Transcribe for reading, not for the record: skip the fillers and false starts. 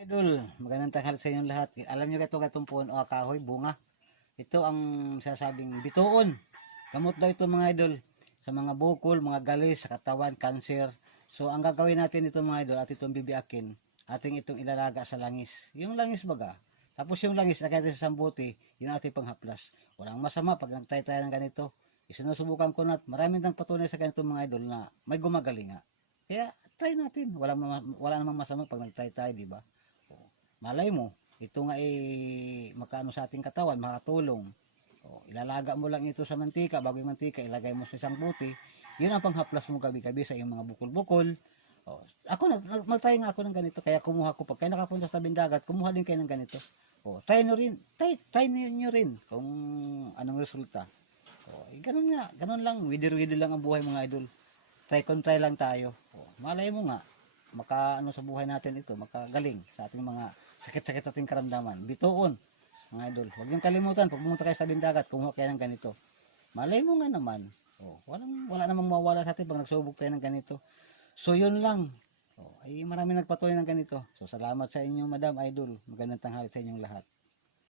Idol, magandang tanghali sa inyong lahat. Alam niyo itong puno o kahoy, bunga. Ito ang sasabing bituon. Gamot daw ito mga idol sa mga bukol, mga galis, sa katawan, cancer. So ang gagawin natin ito mga idol at itong bibiakin, ating itong ilalaga sa langis. Yung langis baga. Tapos yung langis, lagay natin sa sambuti, yung ating panghaplas. Walang masama pag nagtay tayo ng ganito. Isinusubukan ko na at maraming nang patunay sa ganito mga idol na may gumagaling nga. Kaya try natin. Wala namang masama pag nagtay tayo, di ba? Malay mo, ito nga makaano sa ating katawan, makatulong. Ilalaga mo lang ito sa mantika, bago yung mantika, ilagay mo sa isang buti. Yun ang panghaplas mo gabi-gabi sa iyong mga bukol-bukol. Ako, magtry nga ako ng ganito, kaya kumuha ko. Pag kayo nakapunta sa tabing dagat, kumuha din kayo ng ganito. Try nyo rin, try nyo rin kung anong resulta. Ganun nga, ganun lang, widir-widir lang ang buhay mga idol. Try lang tayo. Malay mo nga, makaano sa buhay natin ito, makagaling sa ating mga sakit-sakit ating karamdaman. Bituon, mga idol. Huwag niyong kalimutan, pag pumunta kayo sa tabing dagat, kumuha kayo ng ganito. Malay mo nga naman, wala namang mawala sa atin pag nagsubok tayo ng ganito. So yun lang. Ay marami nagpatuloy ng ganito. So salamat sa inyo, Madam Idol. Magandang tanghali sa inyong lahat.